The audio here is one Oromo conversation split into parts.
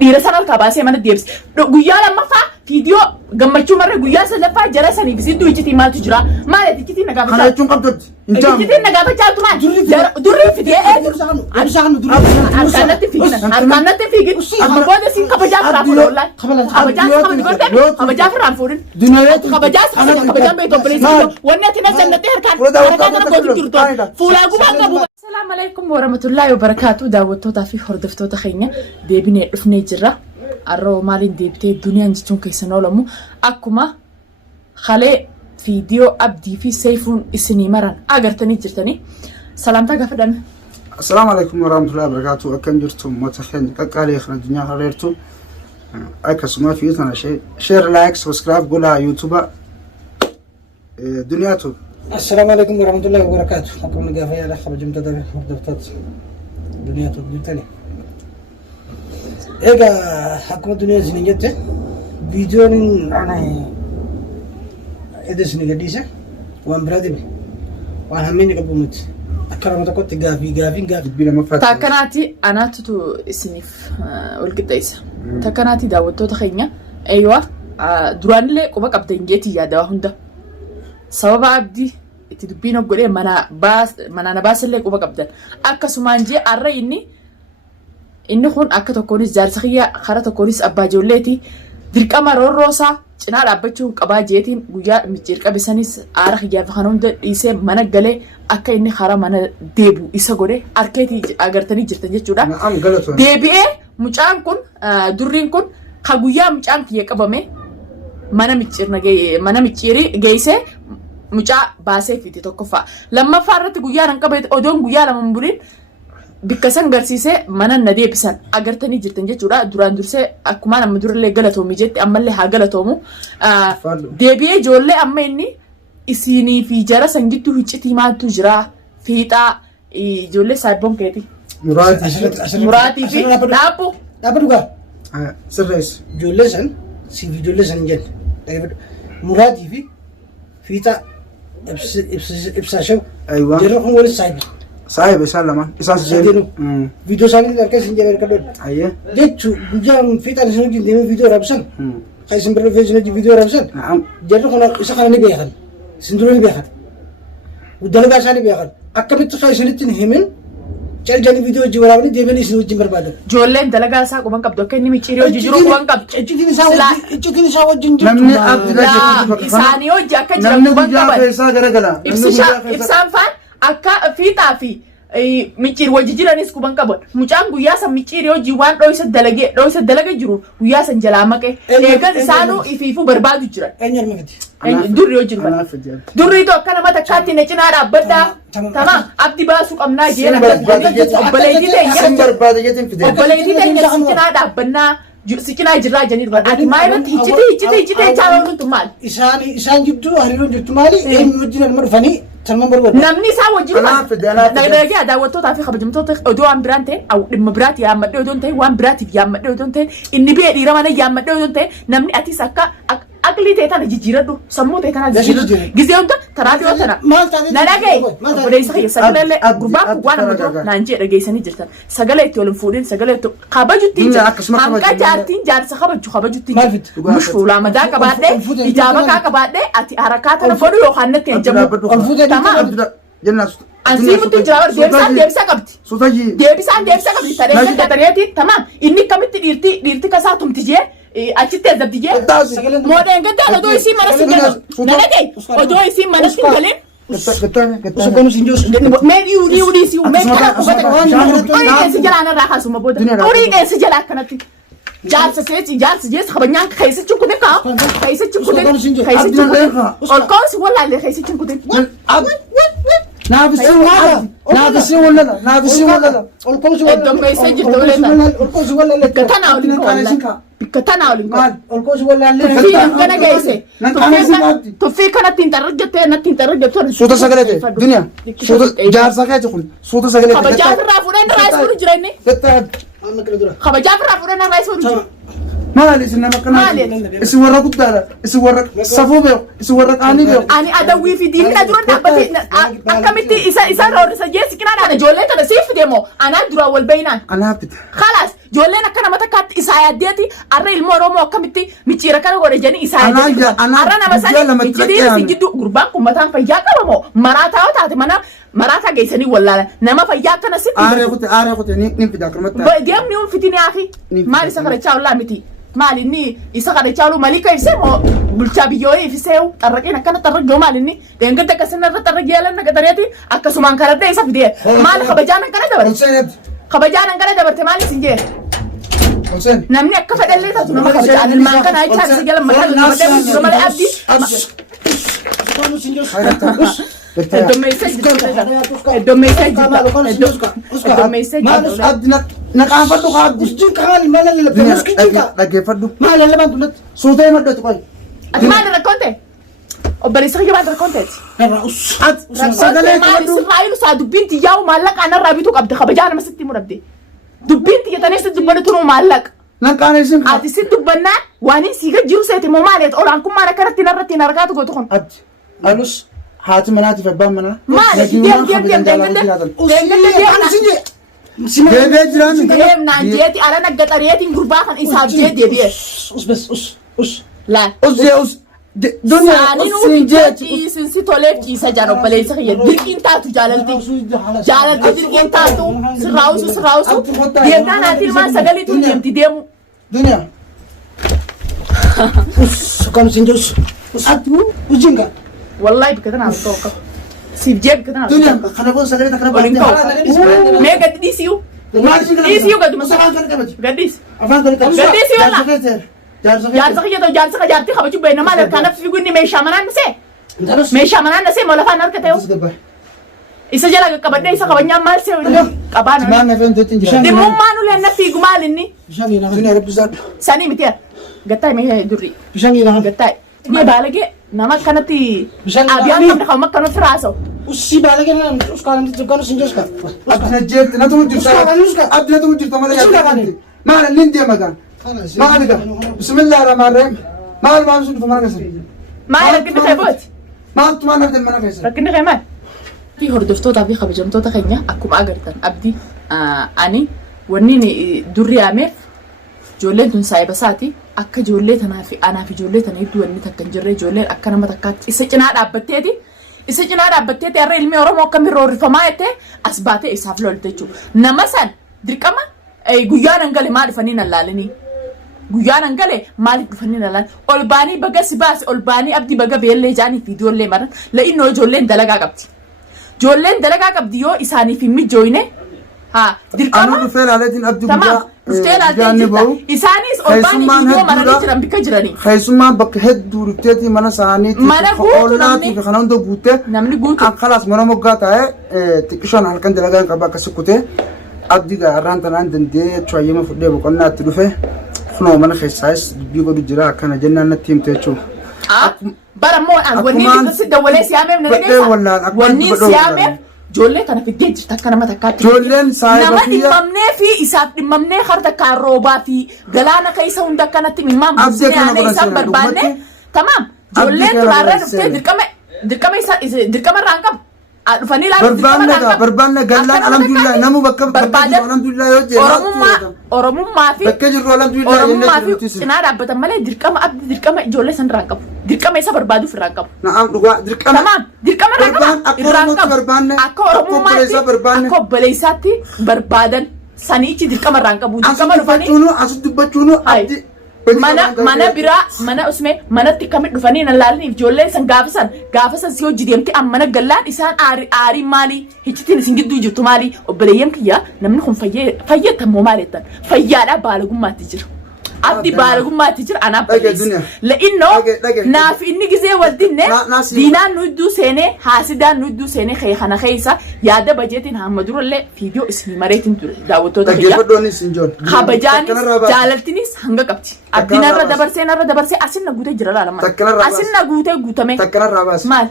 dhiira sana kabaasee mana deebise guyyaa lammaffaa viidiyoo gammachuu marre guyyaa sadaffaa jara saniif sidduu ijjitii maaltu jira maal ijjitii nagaa kana jechuun qabdotti ijjitii nagaa bachaa turan durri fidee arkaanatti fiigin amma booda siin kabajaa firaan fuudhan wallaan kabajaa firaan fuudhin kabajaa beekoo bileessi wanni ati na jannatee harkaan kana gootu jirtu fuulaa gubaan qabu. Assalamu alaikum warahmatullahi wabarakatuh daawwattootaa fi hordoftoota keenya deebinee dhufnee jirra. Arroo maaliin deebitee duniyaan jechuun keessan oolamu akkuma halee viidiyoo abdii fi seefuun isinii maran agartanii jirtanii salaamtaa gaafadhame. Assalamu alaikum warahmatullahi wabarakatuh akkam jirtu uummata keenya qaqqaalee kana addunyaa hareertu akkasuma fi tana share like subscribe godhaa YouTube duniyaatu. السلام عليكم ورحمة الله وبركاته. أكون نجافة يا أخ رجيم تدري حضرتك دنيا تبديتني. إيجا حكم الدنيا زينيت فيديو أنا إذا سنيجديسة وان برادي بي وان هميني كبومت أكرم تقول تجافي بلا مفاتيح. تاكناتي أنا تتو إسنيف والكتايسة تاكناتي داوتو تخينيا أيوة دران لي كوبا كابتن جيتي يا داهوندا sababa abdii itti dubbiin oggodhee mana na baasillee quba qabdan akkasumaan jee arra inni kun akka tokkoonis jaarsa kiyya kara tokkoonis abbaa ijoolleeti dirqama roorroosaa cinaa dhaabbachuu qabaa jeetiin guyyaa micciir qabisanis aara kiyyaaf kan hunda dhiisee mana galee akka inni kara mana deebu isa godhe arkeetii agartanii jirtan jechuudha. Deebi'ee mucaan kun durriin kun ka guyyaa mucaan kiyya qabame mana micciirii geessee mucaa baasee fiti tokkoffaa lammaffaa irratti guyyaa nan qabeet odoon guyyaa lama buriin bikka san garsiisee mana na deebisan agartanii jirtan jechuudha. Duraan dursee akkuma nama durallee galatoomi jetti ammallee haa galatoomu. Deebi'ee ijoollee amma inni isinii fi jara san gidduu hiccitii maaltu jira fiixaa ijoollee saayibboon keeti. Muraatii fi dhaabbu dhugaa sirrees ijoollee san si ijoollee san hin jenne muraatii fi fiixaa ibsaashaw yeroo kun waliin saayiba isaan lamaan isaan sijeen viidiyoo isaanii harka isin jedhan kan dhodha jechuun guyyaan fiixaan isin hojii deemee viidiyoo raabsan kan isin biroo feesin hojii viidiyoo raabsan jarri kun isa kana ni beekan isin dura ni beekan dalagaa isaa ni beekan akkamitti kan isinitti hin himin caljaanii viidiyoo hojii waraabanii deemanii isin wajjin barbaadan. Ijoolleen dalagaa isaa quban qabdu akka inni micciirii hojii jiru quban qabdu. Iccitiin isaa wajjin jiru. namni abdii isaanii hojii akka jiran quban qaban. isaa garagala ibsaan faan akka fiixaa fi micciir hojii jiranis quban qaban. Mucaan guyyaa san micciirii hojii waan dhooyisa dalaga jiru guyyaa san jalaa maqee eegan isaanuu ifiifuu barbaadu jiran. Eenyuun miti. Durri hojii dubbata. Durriitu akka nama takkaatti na cinaa dhaabbaddaa. Tamam abdi baasuu qabnaa jeena obboleettii teenya si cinaa dhaabbannaa si cinaa jirraa janii dhufa ati maa irratti hiccitee jaalawwan tun maali? Isaan jidduu hariiroon jirtu maali? Eenyu wajjin nama dhufanii tanuma barbaadu. Namni isaa wajjin dhagee daawwattootaa fi kabajamtoota odoo waan biraan ta'e dhimma biraati yaammadhee odoon ta'e waan biraatiif yaammadhee odoon ta'e inni biyya dhiira mana yaammadhee odoon ta'e namni atis akka akli ta'e tana jijjiiradhu sammuu ta'e tana jijjiiradhu gizee hunda taraa dhiyoo tana na dhagee obboleessa kiyya sagalee gurbaa waan ammoo naan jee dhageessanii jirtan sagalee itti waliin fuudhin sagalee itti kabajutti hanqa jaartiin jaarsa kabajutti mushfuulaa madaa qabaadhee ijaaba qabaadhee ati harakaa tana godhu yookaan natti ejjamu Ansi mutti jira deebisa qabdi. Deebisaan qabdi tareetiin tamam inni kamitti dhiirti kasaa tumti jee achitti azabdi jee moodeen gaddaa odoo isiin mana singalu nadhagee odoo isiin mana singalin mee dhiiwudii si mee kana qubata horii dheessi jalaa narraa kaasuma booda horii dheessi jalaa akkanatti jaarsa jees kabanyaan keessichi kudin kaa keessichi kudin olkoos walaallee keessichi kudin نافسي ولا القوس ولا الدم يسجل دولتنا القوس ولا كتنا ولين القوس ولا في كنا جايسه توفي كانت تنترجت صوت سجلته دنيا صوت جار سكايت كل صوت سجلته خبجات رافورن رايس ورجرني خبجات رافورن رايس ورجرني مالي سنة مكان اسم ورق قدارة اسم ورق صفو بيو اسم ورق آني بيو أنا أدوي في دين أدرون نبتي أكملتي إسا رور سجيس كنا أنا جولة أنا سيف ديمو أنا درا والبينان أنا هبت خلاص Ijoolleen akka nama takkaatti isaa yaaddeeti arra ilmoo Oromoo akkamitti micciira kana godhe jedhanii isaa yaaddeeti. Arra nama sani iccitiin isin gidduu gurbaan kun mataan fayyaa qaba moo maraataa yoo taate mana maraataa geessanii wallaala nama fayyaa akkana sitti. Aaree kutee ni fidaa karmatta. Deemni un fitini afi maal isa kadhachaa ollaa miti. Maal inni isa kadhachaa oluu malii kaifsee moo bulchaa biyyoo ifisee xarraqiin akkana xarraqjoo maal inni deengadda akkasina irra xarraqii yaalan naqatareeti akkasumaan karadhee isa fidee maal kabajaan akkana dabarte. Kabajaan angara dabarte maal isin jee namni akka fedhallee taatu nama kabajaan ilmaan kana jechaa isa jala mataa nama malee abdii naqaanfadhu dhaggeeffadhu suutee maddooti qoy ati maal rakkoonte obboleessa kiyya maal rakkoonteeti sagalee qabadhu Israa'el saa dubbiin tiyyaa'u maallaqa anarraa bituu qabda kabajaa nama sitti murabde dubbiin tiyyatanii sitti dubbatu tunu maallaqa naqaan isin ati sitti dubbannaan waan siiga jiru seeti moo maaleet olaan kun maal akkanatti narratti hin argaatu gootu kun abdi alus haati manaatiif abbaan manaa maal deebee jiraan deemnaan jeeti ala naggaxareetiin gurbaa kan isaaf jee deebi'e laal dunia Saanii sinsi toleef ciisa jaan obboleessa kiyya dirqiin taatu jaalalti dirqiin taatu sirraawusu deemnaan haati ilmaan sagaliitu deemti deemu. Dunia. Kam sinjus. Atu ujinga. Wallahi bika tanaa tokko. Siif jee bika tanaa. Dunia kana boon sagalee takana baatee. Mee gadi dhiisiyu. Dhiisiyu gadi masaa. Gadis. Afaan kan qabu. Gadis yoo jaarsa kiyya ta'u jaarsa jaartii kabajuu beekna maal harkaan fi gunni meeshaa manaan dhisee. Meeshaa manaan dhisee moo lafaan harka ta'u. Isa jala qaqqabadhee isa qabanyaan maal se'u illee qabaan. Dhimmummaan ulee na fiigu maal inni. Sanii miti gattaa mee durri. Gattaa. Mee baalagee nama akkanatti abiyaan qabne qabuma akkanuma firaasa'u. Usi baalagee nama uskaalan dukkaanu sinjooska. Abdina jeetti natu jirta. Abdina tu jirta malee yaadde. Maal inni deema gaan. Maal gaa. Bismillah rahmaan rahim. Maal sun dhufa mana keessa. Maal rakkinni qeebooti. Maal tumaan naftan mana keessa. Rakkinni qeemaan. Fi hordoftootaa fi kabajamtoota keenya akkuma agartan abdii ani wanni durri yaameef ijoolleen tun saayiba isaati akka ijoollee tanaa fi anaa fi ijoollee tana hedduu wanni takka hin jirre ijoolleen akka nama takkaatti isa cinaa dhaabbatteeti har'a ilmi Oromoo akkamiin roorrifamaa jettee as baatee isaaf lolte jechuudha. Nama san dirqama guyyaan hangale maa dhufanii nan laalanii guyyaan hangale maaliif dhufanii nan laalanii ol baanii baga si baase ol baanii abdii baga beellee jaanii fi ijoollee maran la'innoo ijoolleen dalagaa qabdi. Ijoolleen dalagaa qabdi yoo isaaniif hin mijjooyne dirqama dhufee laaleetiin abdii guddaa dhuftee laaltee isaanis ol baanii iddoo maranii jiran bikka jiranii. Keessummaan bakka hedduu dhufteeti mana isaaniitti oolaatii fi kana hunda guuttee namni guutu akkalaas mana moggaa taa'ee xiqqishoon halkan dalagaa hin qabu akkasi kutee abdii gaarraan tanaan dandee chooyyama fudhee boqonnaa itti dhufe kunoo mana keessaayis dubbii godhu jira akkana jennaan natti himte jechuudha. Barammoo wanni si dawalee siyaameef na dhageessa wanni siyaameef ijoollee kana fiddee jirta akka nama takkaatti ijoolleen nama dhimmamnee fi isaaf dhimmamnee harta kaarroobaa fi galaana keessa hunda akkanatti mimmaan buusinee isaan barbaanne tamaam ijoolleen turaarra dhuftee dirqama irraan qabu dhufanii ilaalu barbaanne gallaan alhamdulillah namu bakka alhamdulillah yoo jedhu Oromummaa fi bakka jirru alhamdulillah Oromummaa fi cinaa dhaabbatan malee dirqama abdii dirqama ijoollee san irraan qabu dirqama isa barbaaduuf irraan qabu. Naam dhugaa dirqama. Tamaam dirqama irraan qabu akka Oromummaatti akka obboleessaatti barbaadan saniichi dirqama irraan qabu dirqama dhufanii as dubbachuun abdii. Mana biraa mana usme manatti kamit dhufanii nan laalaniif ijoolleen san gaafasan si hojii deemte amma gallaan isaan aarii maalii hiccitiin isin gidduu jirtu maalii obboleeyyan kiyya namni kun fayyadamoo maalittan fayyaadhaa baalagummaatti jira. Abdi baalagummaatti jira anaaf balleessa. La'innoo naaf inni gizee waldinne diinaan nu idduu seenee haasidaan nu idduu seenee kana keessa yaada bajeetiin hamma durallee fiidiyoo isin mareetiin ture daawwattoota kiyya. Kabajaanis jaalaltinis hanga qabdi. Abdiin irra dabarsee asin na guutee jira laalaman. Asin na guutee guutame. Maal?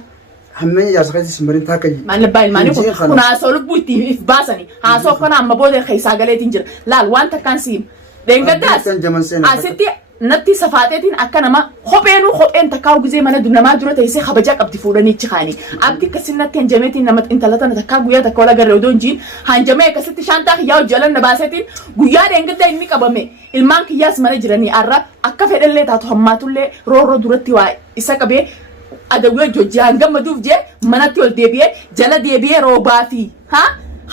Hammeen ijaarsa keessa simbarin taakka jiru. Maal abbaa ilmaanii kun haasoo lubbuu itti baasanii haasoo kana amma booda keessaa galeetiin jira. Laal waan takkaan siima. Dengadaas asitti natti safaateetiin akka nama kopheen takkaa guzee mana namaa dura ta'isee kabajaa qabdi fuudhanii ichi kaanii abdi akkasinnatti hanjameetiin nama intalatan takkaa guyyaa takka wala garee odoo hin hanjamee akkasitti shaantaa kiyyaa hojjalan na baaseetiin guyyaa dheengidda inni qabame ilmaan kiyyaas mana jiranii arra akka fedhallee taatu hammaatullee roorroo duratti waa isa qabee adawwee hojjee hangamaduuf jee manatti ol deebi'ee jala deebi'ee roobaa fi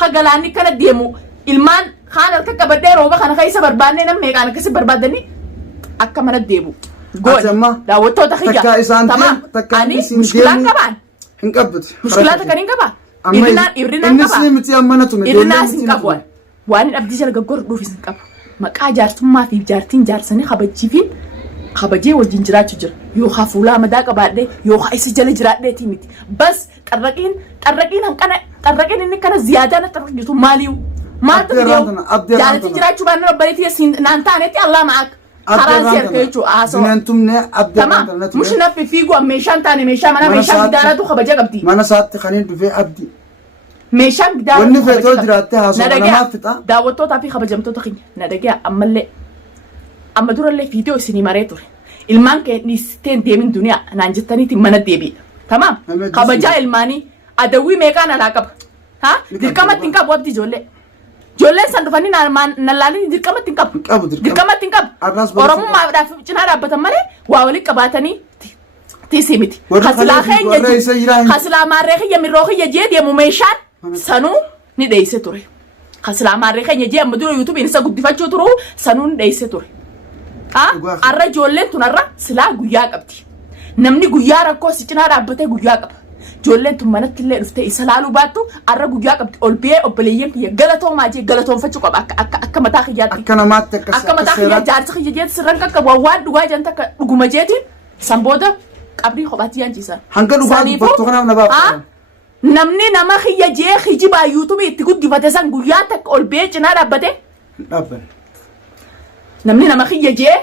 hagalaanni kana deemu ilmaan kaan harka qabadhee rooba kana keessa barbaannee namni meeqaan akkasi barbaadanii akka mana deebu goon daawwattoota kiyya ani mushkilaan qabaan hin qabduti mushkilaa takkan hin qabaa ibrinaan qabaa irrinaas hin qabu waan hin abdii jala gaggordhuufis hin qabu maqaa jaartummaa fi jaartiin jaarsanii kabajee wajjin jiraachuu jira yookaan fuulaa madaa qabaadhee yookaan isa jala jiraadheetii miti bas xarraqiin inni kana ziyaadaan xarraqiitu maaliyu maaltu deemu jaalatii jiraachuu baannaan obboleetii naan taanetti allaa ma'aak haraan seertee jechuudha haasawaa. Bineentumne abdii kana mushi naffi fiiguu meeshaan taane meeshaa gidaaratu kabaja qabdi. Mana isaatti kan hin dhufee abdii. Meeshaan gidaaratu wanni feetoo jiraattee haasawaa namaaf fixa. Daawwattootaa fi kabajamtoota keenya na dhagaya ammallee amma durallee fiidiyoo isinii maree ture. Ilmaan kee dhiisteen deemin duniyaa naan jettaniiti mana deebiidha. Tamaam kabajaa ilmaanii adawwii meeqaan alaa qaba. Dirqamatti hin qabu abdii ijoollee. Ijoolleen san dhufanii nallaalanii dirqamatti hin qabu. Dirqamatti hin qabu. Oromummaadhaaf cinaa dhaabbatan malee waa waliin qabaatanii tiisii miti. Kasilaa maarree kiyya mirroo kiyya jee deemu meeshaan sanuu ni dheeyse ture. Kasilaa maarree kiyya jee amma dura yuutuubiin isa guddifachuu turu sanuu ni dheeyse ture. Arra ijoolleen tun arra silaa guyyaa qabdi. Namni guyyaa rakkoo si cinaa dhaabbatee guyyaa qaba. Ijoolleen tun manatti illee dhuftee isa laaluu baattu arra guyyaa qabdi ol biyee obboleeyyan kiyya galatoomaa jee galatoonfachuu qaba akka mataa kiyyaatti. Akka namaatti akka mataa kiyyaa jaarsa kiyya jeetti sirran qaqqabu waan dhugaa jiran takka dhuguma jeetiin san booda qabdii kophaatti yaanchiisan. Hanga dhugaa dubbattu kanaaf na baafatan. Namni nama kiyya jee kijibaa yuutuubii itti guddifate san guyyaa takka ol biyee cinaa dhaabbate. Dhaabban. Namni nama kiyya jee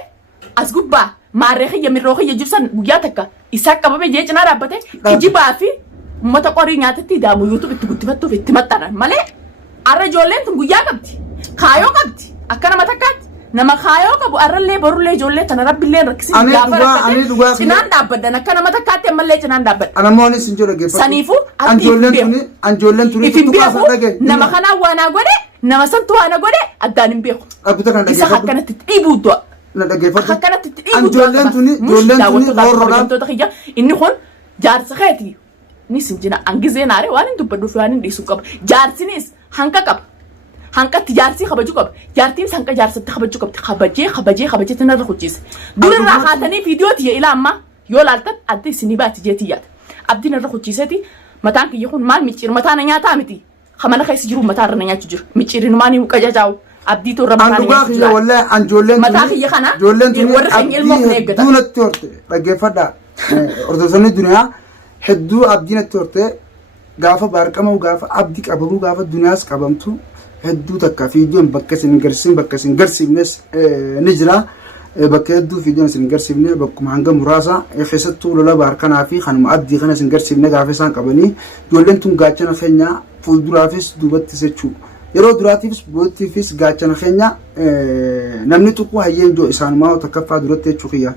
as gubbaa maarree kiyya mirroo kiyya jibsan guyyaa takka isaa qabame jee cinaa dhaabbate kijibaa fi ummata qorii nyaatatti daamu yuutuub itti guddifattuuf itti maxxanan malee arra ijoolleen tun guyyaa qabdi kaayoo qabdi akka nama takkaatti nama kaayoo qabu arrallee borullee ijoollee tana rabbillee rakkisiin gaafa rakkate cinaan dhaabbaddan akka nama takkaatti ammallee cinaan dhaabbaddan. Anamoonni sin jedhu geeffatu. Saniifuu anjoolleen tuni tuttuqaa dhagee. Nama kanaan waanaa godhe nama santu waana godhe addaan hin beeku. Isa akkanatti dhiibuu du'a. Na dhaggeeffatu. Akkanatti dhiibuu du'a. Ijoolleen tuni horroodhaan. Inni kun jaarsa keeti. Ni sinjina angizee naare waan hin dubbadhuuf waan hin dhiisuu qaba. Jaarsinis hanqa qaba. Hanqatti jaarsii kabajuu qaba. Jaartiinis hanqa jaarsatti kabajuu qabdi. Kabajee tinarra kuchise. Durirraa haatanii viidiyoo tiyya ilaa ammaa yoo laaltan adda isinii baati jeetii yaada. Abdiin irra kuchiseeti mataan kiyya kun maal micciir mataan nyaataa miti. Kamana keessa jiru mataa irra nyaachuu jira. Micciirin maanii qajajaa'u. Abdii toora mataan nyaachuu jira. Wallahi anjoolleen mataa kiyya kana warra keenya ilmoo kun eeggata. Duunatti horte dhaggeeffadha. Hordoftoonni duniyaa hedduu abdiinatti horte gaafa baarqamamu gaafa abdii qabamu gaafa duniyaas qabamtu hedduu takka viidiyoon bakka isin garsiifnes ni jira. Bakka hedduu viidiyoon isin garsiifne bakkuma hanga muraasa keessattuu lola baarkanaa fi kanuma abdii kana isin garsiifne gaafa isaan qabanii ijoolleen tun gaachana keenya fuulduraafis duubattis jechuudha. Yeroo duraatiifis boottiifis gaachana keenya namni tuquu hayyeen joo isaanumaa takkaffaa duratti jechuu kiyya.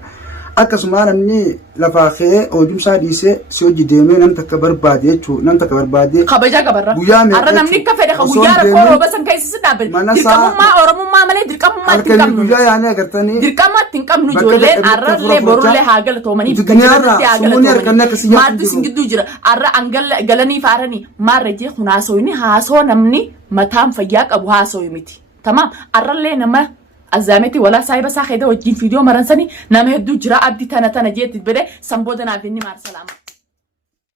Akkasuma namni lafaa kee hojumsaa dhiisee si hojii deemee nam takka barbaade jechuudha. Nam takka barbaade. Kabajaa qabarra. Arra namni akka fedhe kan guyyaa rakkoo rooba san keessa dhaabbate. Dirqamummaa Oromummaa malee dirqamummaa ittiin qabnu. Guyyaa yaanii agartanii. Dirqamummaa ittiin qabnu ijoolleen arrallee borullee haa galatoomanii biqiltootatti haa galatoomanii. Maaltu isin gidduu jira arra galanii faaranii maarra jee kun haasawini haasoo namni mataan fayyaa qabu haasawi miti. Tamaam arrallee nama azameti wala saiba sa khayda wajin video maransani nama heddu jira abdi tana jeet bede sambodana binni mar salama